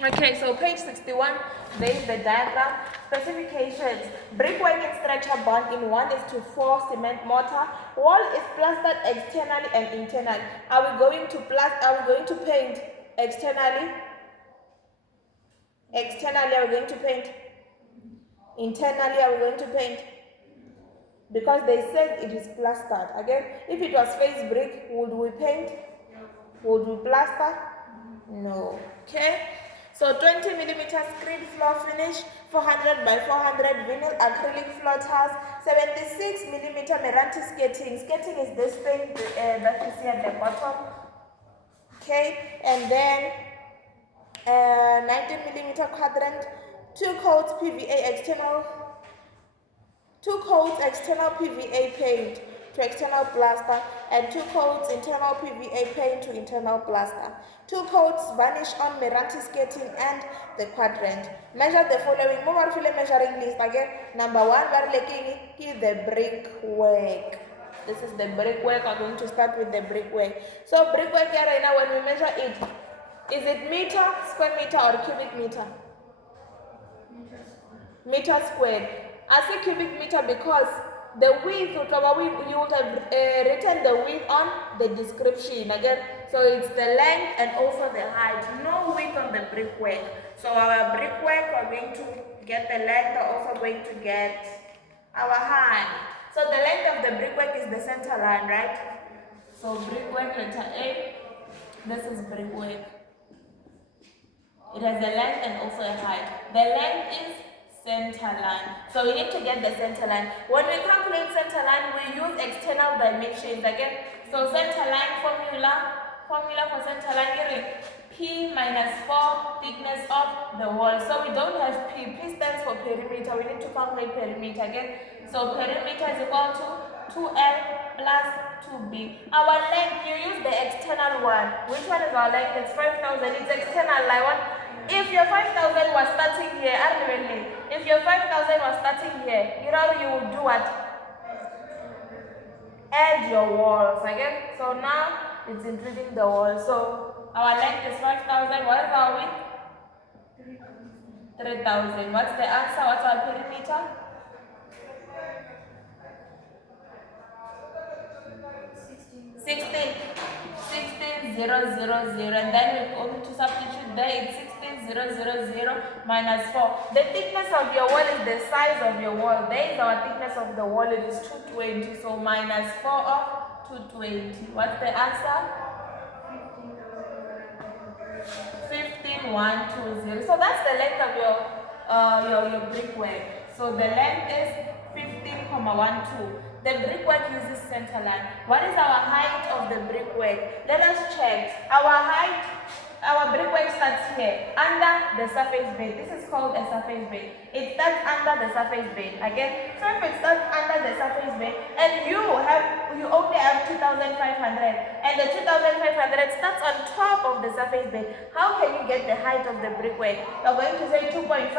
Okay, so page 61, there is the diagram. Specifications. Brickwork and structure bond in 1:4 cement mortar. Wall is plastered externally and internally. Are we going to paint externally? Externally, are we going to paint? Internally, are we going to paint? Because they said it is plastered. Again, if it was face brick, would we paint? Would we plaster? No. Okay. So 20 millimeter screen floor finish, 400 by 400 vinyl acrylic floor tiles, 76 millimeter Meranti skirting. Skirting is this thing that you see at the bottom. Okay. And then 19 millimeter quadrant, 2 coats PVA external. 2 coats external PVA paint to external plaster and 2 coats internal PVA paint to internal plaster. 2 coats varnish on Meranti skirting and the quadrant. Measure the following. More measuring list again. Number 1, is the brickwork. This is the brickwork. I'm going to start with the brickwork. So brickwork here right now, when we measure it, is it meter, square meter, or cubic meter? Meter squared. I say cubic meter because the width, you would have written the width on the description again. So it's the length and also the height. No width on the brickwork. So our brickwork, we're going to get the length, we're also going to get our height. So the length of the brickwork is the center line, right? So brickwork, letter A, this is brickwork. It has a length and also a height. The length is center line. So we need to get the center line. When we calculate center line, we use external dimensions again. So center line formula for center line here is P minus 4 thickness of the wall. So we don't have P. P stands for perimeter. We need to calculate perimeter again. So perimeter is equal to 2L plus 2B. Our length, you use the external one. Which one is our length? It's 5,000. It's external line one. If your 5,000 was starting here, if your 5,000 was starting here, you would do what? Add your walls, okay? So now it's including the wall. So our length is 5,000. What is our width? 3,000. What's the answer? What's our perimeter? 16,000, and then we going to substitute there. It's 16,000 minus 4. The thickness of your wall is the size of your wall. There is our thickness of the wall. It is 220. So minus 4 of 220. What's the answer? 15,120. So that's the length of your brickwork. So the length is 15,12. The brickwork uses center line. What is our height of the brickwork? Let us check. Our brickwork starts here, under the surface bed. This is called a surface bed. It starts under the surface bed. Again, so if it starts under the surface bed, and you only have 2,500, and the 2,500 starts on top of the surface bed, how can you get the height of the brickwork? You're going to say 2.5,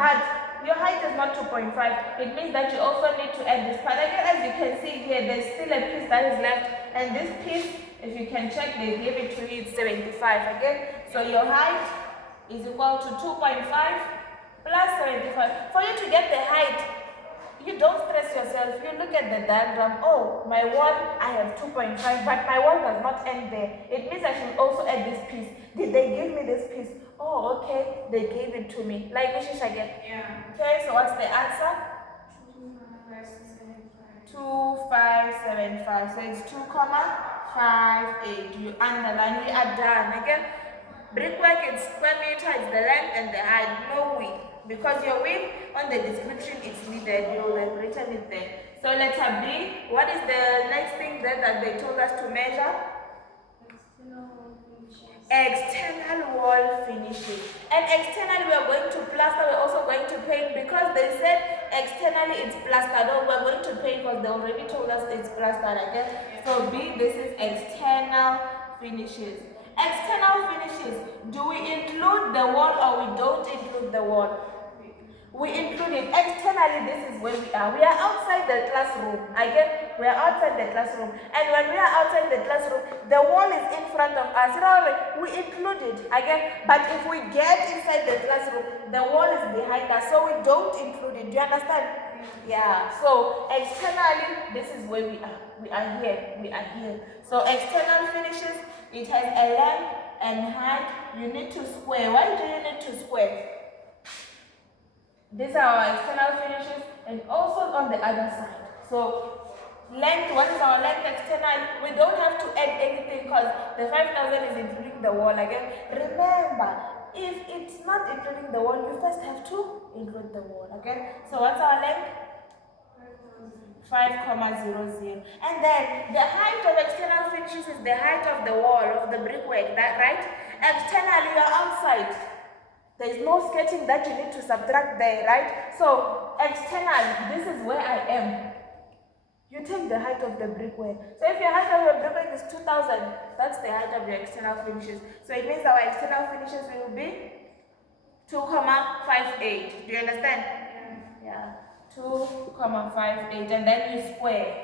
but your height is not 2.5. It means that you also need to add this part. Again, as you can see here, there's still a piece that is left, and this piece, if you can check, they gave it to you, it's 75. Again, so your height is equal to 2.5 plus 75. For you to get the height, you don't stress yourself. You look at the diagram. Oh, my wall, I have 2.5, but my wall does not end there. It means I should also add this piece. Did they give me this piece? Oh, okay, they gave it to me. Like Mrs. Shaget. Yeah. Okay, so what's the answer? 2575. So it's 2,58. You underline. We are done. Again, brickwork is square meter, it's the length and the height, no width. Because your width on the description is needed, you will have written it there. So letter B, what is the next thing that they told us to measure? External wall finishes. And externally we are going to plaster, we're also going to paint, because they said externally it's plastered. No, we're going to paint because they already told us it's plastered, okay? So B, this is external finishes. External finishes, do we include the wall or we don't include the wall? We include it. Externally, this is where we are. We are outside the classroom. Again, We are outside the classroom. And when we are outside the classroom, the wall is in front of us. We include it again. But if we get inside the classroom, the wall is behind us, so we don't include it. Do you understand? Yeah. So externally, this is where we are. We are here. We are here. So external finishes, it has a length and height. You need to square. Why do you need to square? These are our external finishes, and also on the other side. So length, what is our length external? We don't have to add anything because the 5,000 is including the wall again. Remember, if it's not including the wall, you first have to include the wall, okay? So what's our length? 5,00. And then the height of external finishes is the height of the wall of the brickwork, that right? Externally, you are outside. There is no skirting that you need to subtract there, right? So externally, this is where I am. You take the height of the brickwork. So if your height of your brickwork is 2,000, that's the height of your external finishes. So it means our external finishes will be 2,58. Do you understand? Yeah. 2,58, and then you square.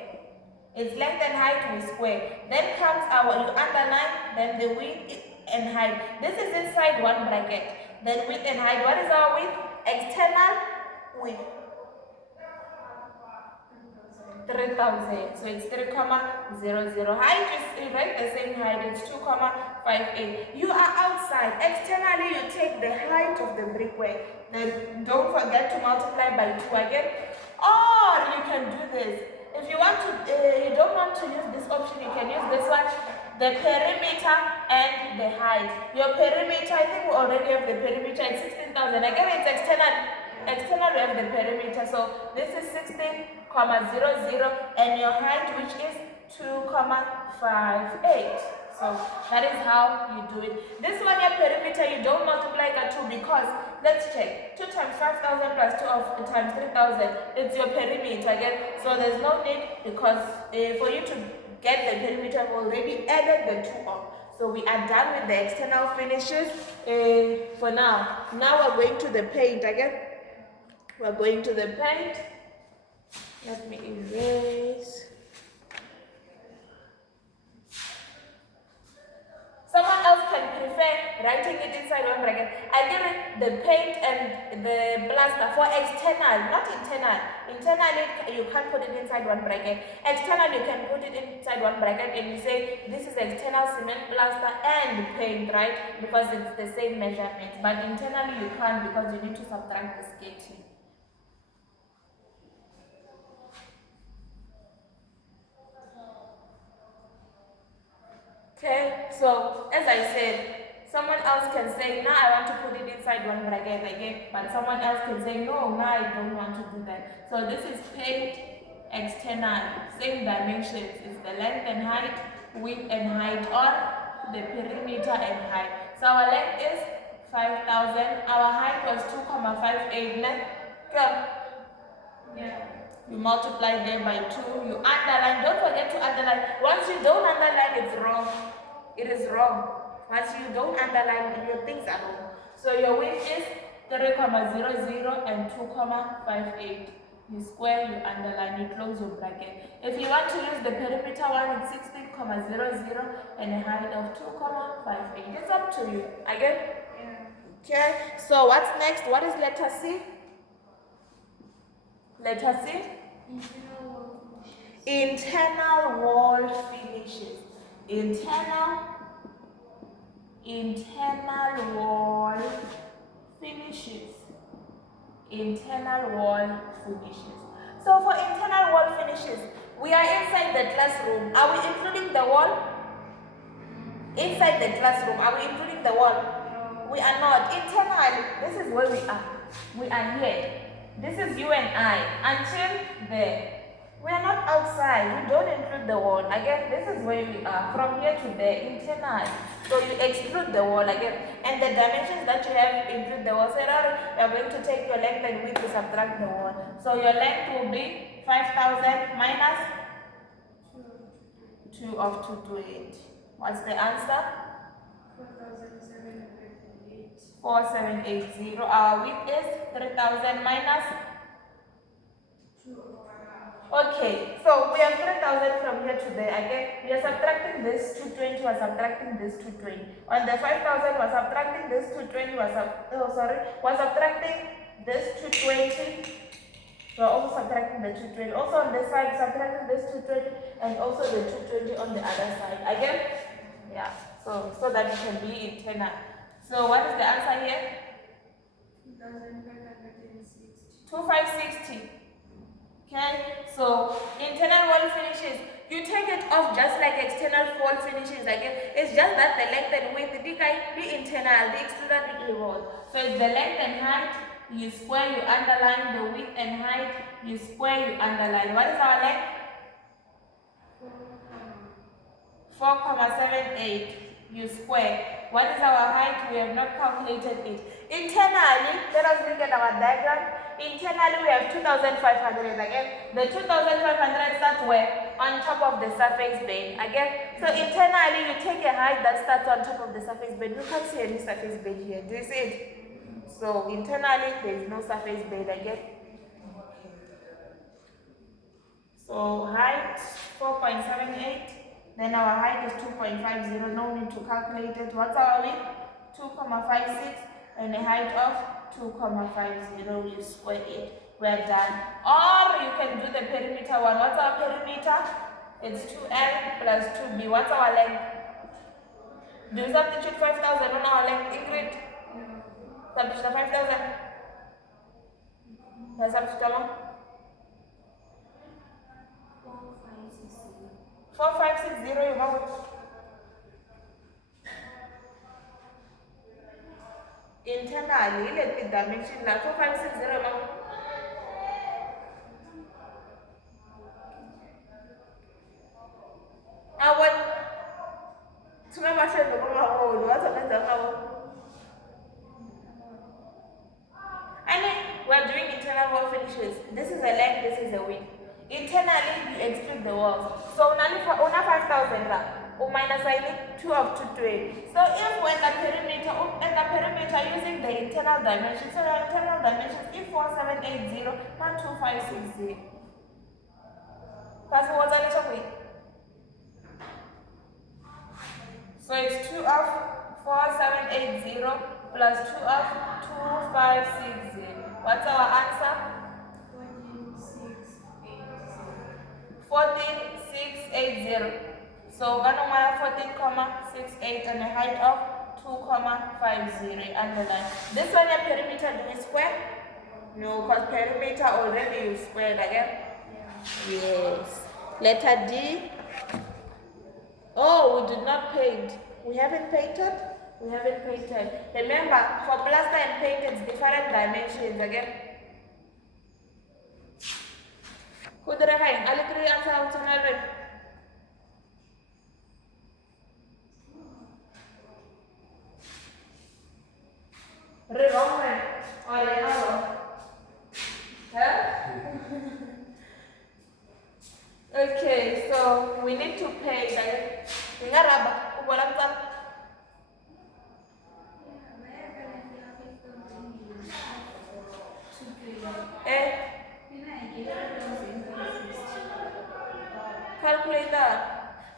Its length and height we square. Then comes our, you underline, then the width and height. This is inside one bracket. Then width and height. What is our width? External width. 3,000. So it's 3,00. Height is right the same height. It's 2,58. You are outside. Externally, you take the height of the brickwork. Then don't forget to multiply by 2 again. Or you can do this. If you want to, you don't want to use this option, you can use this one. The perimeter and the height. Your perimeter, I think we already have the perimeter at 16,000. Again, it's external. External, we have the perimeter. So this is 16,00, and your height, which is 2,58. So that is how you do it. This one, your perimeter, you don't multiply by 2 because, let's check. 2 times 5,000 plus 2 times 3,000. It's your perimeter again. So there's no need because for you to get the perimeter, I've already added the 2 on. So we are done with the external finishes for now. Now we're going to the paint again. We're going to the paint. Let me erase. Someone else can prefer writing it inside one bracket. I give it the paint and the plaster for external, not internal. Internally, you can't put it inside one bracket. External, you can put it inside one bracket and you say this is external cement, plaster and paint, right? Because it's the same measurement. But internally, you can't because you need to subtract the skating. Okay, so as I said, someone else can say, no, I want to put it inside one bracket again, but someone else can say, no, I don't want to do that. So this is paint external, same dimensions, it's the length and height, width and height, or the perimeter and height. So our length is 5,000, our height was 2,58, come. Yeah. You multiply there by 2, you underline, don't forget to underline. Once you don't underline, it's wrong. It is wrong. Once you don't underline, your things are wrong. So your width is 3,00 and 2,58. You square, you underline, you close your bracket. If you want to use the perimeter one, it's 16,00 and a height of 2,58. It's up to you. Again? Yeah. Okay, so what's next? What is letter C? Letter C? Internal wall finishes. Internal wall finishes. Internal wall finishes. So for internal wall finishes, we are inside the classroom. Are we including the wall? Inside the classroom, are we including the wall? No. We are not. Internally, this is where we are. We are here. This is you and I. Until there. We are not outside. We don't include the wall. Again, this is where we are. From here to there, internal. So you exclude the wall again. And the dimensions that you have include the wall. So now you are going to take your length and width to subtract the wall. So your length will be 5,000 minus 2 of 228. What's the answer? 4,780. Our width is 3,000 minus Okay, so we have 3,000 from here to there. Again, we are subtracting this 220, we are subtracting this 220. On the 5,000, we are subtracting this 220, we are subtracting this 220. We are also subtracting the 220. Also on this side, subtracting this 220 and also the 220 on the other side. Again, yeah, so that it can be internal. So what is the answer here? 2,560. Okay, so internal wall finishes, you take it off just like external wall finishes. Again, it's just that the length and width, the internal, the external, the wall. So it's the length and height, you square, you underline, the width and height, you square, you underline. What is our length? 4,78, you square. What is our height? We have not calculated it. Internally, let us look at our diagram. Internally, we have 2,500. Again, the 2,500 starts where? On top of the surface bed. Again, so internally, you take a height that starts on top of the surface bed. You can't see any surface bed here. Do you see it? So internally, there is no surface bed again. So height 4.78. Then our height is 2.50. No need to calculate it. What's our width? 2,56 and a height of 2,50. You square it. We're done. Or you can do the perimeter one. What's our perimeter? It's 2L plus 2B. What's our length? Do you substitute 5,000 on our length, Ingrid? Substitute 5,000. Yes, substitute 4,560. You know what? Internally, let me dimension like 4,560. I want to make my friend go my own. What's a I mean, we're doing internal wall finishes. This is a length, this is a width. Internally, you exclude the walls. So, only for 5,000, minus I need 2 of 220. So, if when the perimeter using the internal dimensions, so the internal dimensions is 4780, not 2560. Because what's a little bit? So it's 2 of 4780 plus 2 of 2560. What's our answer? 14,680. So 14,68 and a height of 2,50. Underline. This one a perimeter, do we square? No, because perimeter already you squared again. Yes. Letter D. Oh, we did not paint. We haven't painted? We haven't painted. Remember, for plaster and paint, it's different dimensions again. Who did I find? I'll three answer out to another. Wrong one. Or another. Huh? Okay, so we need to paint again. Calculator.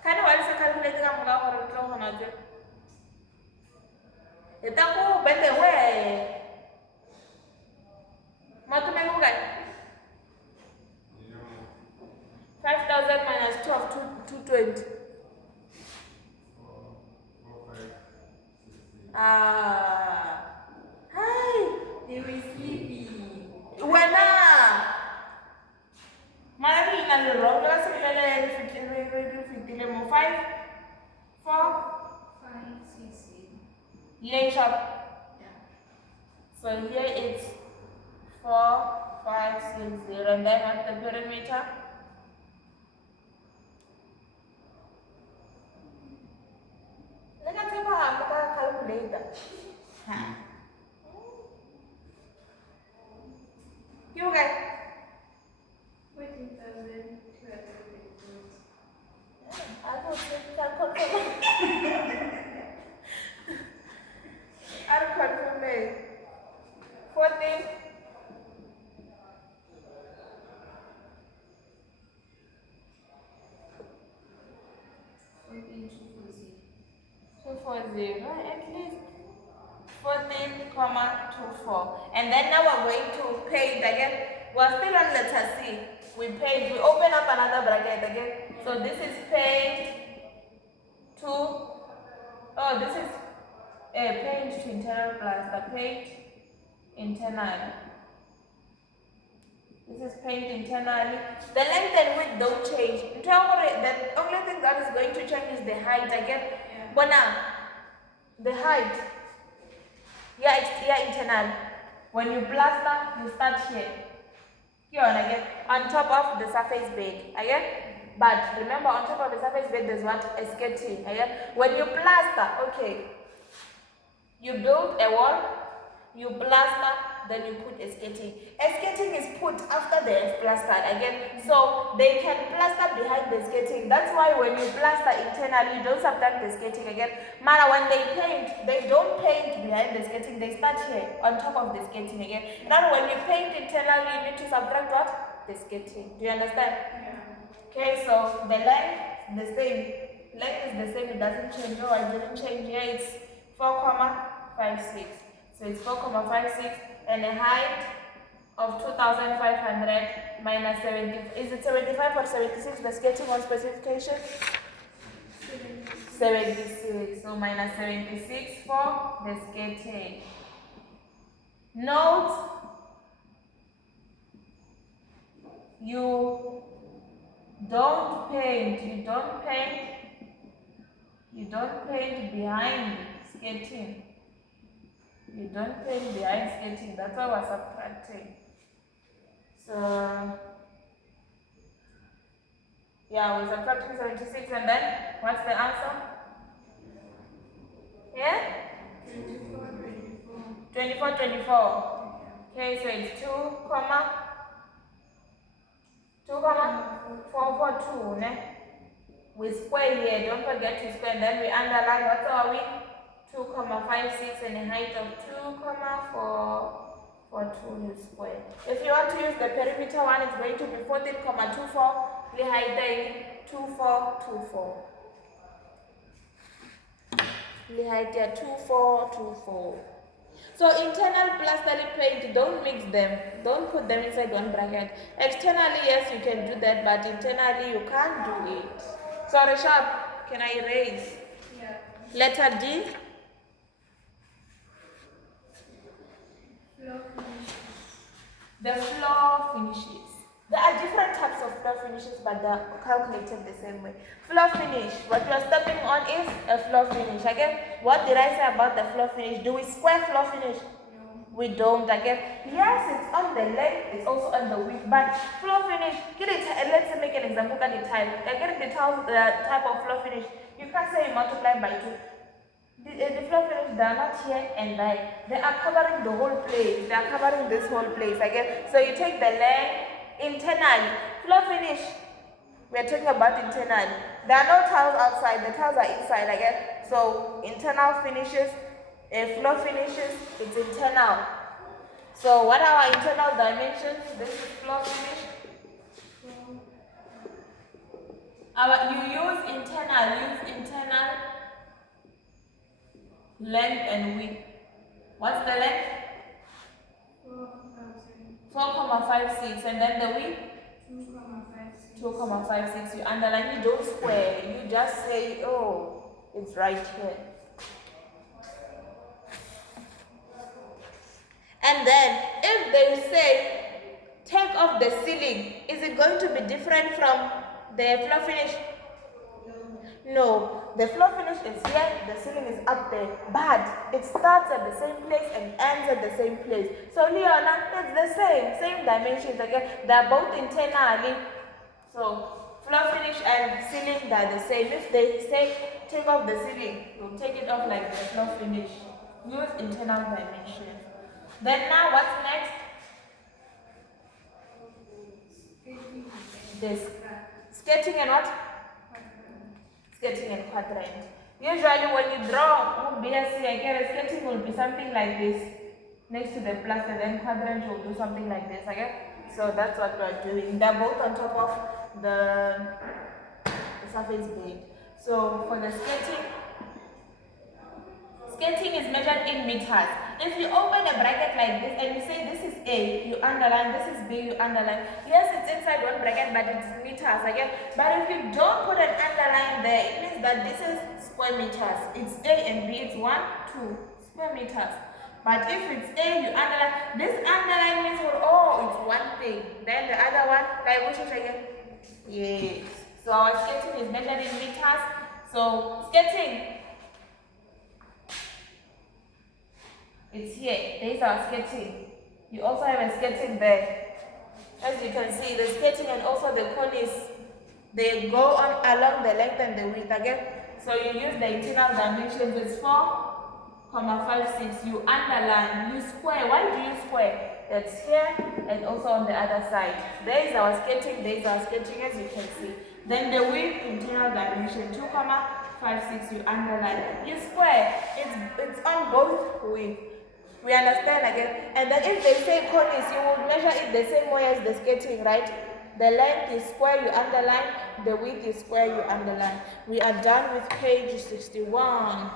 Kan wala sa calculator ka mga korot ko natin. Ito ko bende we. Matumay mo kay. 5,000 minus 2 of 220. Hi. They were sleepy. Wala. Marami na wrong. Wala sa pinala 50 mo. 5, 4. 5, 6, 8. Lane shop. Yeah. So here it's 4, 5, 6, 0. And then at the perimeter. Look at the calculator. You guys. 14,200. I don't think I'll confirm. I'll confirm it. 14. 240, at least 14,24. And then now we're going to paint again. We're still on letter C. We paint, we open up another bracket again. So this is paint to, oh, this is paint to internal plaster, paint internal. This is paint internally. The length and width don't change. The only thing that is going to change is the height again. But now, the height, yeah, internal. When you plaster, you start here. Here on again, on top of the surface bed. Again, but remember, on top of the surface bed, there's what? A sketching. Again, when you plaster, okay, you build a wall, you plaster, then you put a sketching. A sketching is put after they have plastered again, so they can plaster behind the sketching. That's why when you plaster internally, you don't subtract the sketching again. Matter when they paint, they don't paint behind the sketching, they start here on top of the sketching again. Now when you paint internally, you need to subtract what? The sketching. Do you understand? Yeah. Okay, so the length the same. Length is the same, it doesn't change. No, I didn't change here. It's 4,56. So it's 4,56 and a height of 2,500 minus 70. Is it 75 or 76? The sketching on specification? 76. So minus 76 for the sketching. Note, you don't paint behind sketching. You don't paint behind sketching. That's why we're subtracting. So, yeah, we're subtracting 76 and then what's the answer? Yeah? 24, 24. Okay, so it's 2, 442. We square here, don't forget to square, and then we underline what are we? 2,56 and a height of 2,442 you square. If you want to use the perimeter one, it's going to be 14,24, the height 2424. The height 2424. So internal plaster paint, don't mix them. Don't put them inside one bracket. Externally, yes, you can do that, but internally you can't do it. Sorry, sharp. Can I erase? Yeah. Letter D. Floor finishes. The floor finishes. There are different types of floor finishes, but they're calculated the same way. Floor finish, what we are stepping on is a floor finish. Again, what did I say about the floor finish? Do we square floor finish? No. We don't. Again, yes, it's on the length, it's also on the width, but floor finish, let's make an example at the tile. Again, the type of floor finish, you can't say you multiply by 2. The floor finish, they are not here and there. They are covering the whole place. They are covering this whole place. Again, so you take the length. Internally, floor finish, we are talking about internally. There are no tiles outside, the tiles are inside again. So internal finishes, floor finishes, it's internal. So what are our internal dimensions? This is floor finish. You use internal length and width. What's the length? 4,56 and then the width? 2,56. You underline, you don't square, you just say, oh, it's right here. And then if they say take off the ceiling, is it going to be different from the floor finish? No, the floor finish is here, the ceiling is up there, but it starts at the same place and ends at the same place. So Leona, it's the same dimensions again. They're both internally. So floor finish and ceiling, they're the same. If they say take off the ceiling, you'll take it off like the floor finish. Use internal dimensions. Then now what's next? This sketching and what? Sketching and quadrant. Usually when you draw BSc, sketching will be something like this next to the plaster, then quadrant will do something like this, okay? So that's what we're doing. They're both on top of the surface bed. So for the sketching, sketching is measured in meters. If you open a bracket like this and you say this is A, you underline, this is B, you underline. Yes, it's inside one bracket, but it's meters again. But if you don't put an underline there, it means that this is square meters. It's A and B, it's 1, 2 square meters. But if it's A, you underline. This underline means, oh, it's one thing. Then the other one, like which is again? Yes. So our sketching is measured in meters. So sketching, it's here. There is our sketching. You also have a sketching there. As you can see, the sketching and also the conies, they go on along the length and the width again. So you use the internal dimensions. It's 4,56. You underline, you square. Why do you square? That's here and also on the other side. There is our sketching. There is our sketching, as you can see. Then the width, internal dimension 2,56. You underline. You square. It's on both width. We understand again. And then if they say conies, you will measure it the same way as the sketching, right? The length is square, you underline. The width is square, you underline. We are done with page 61.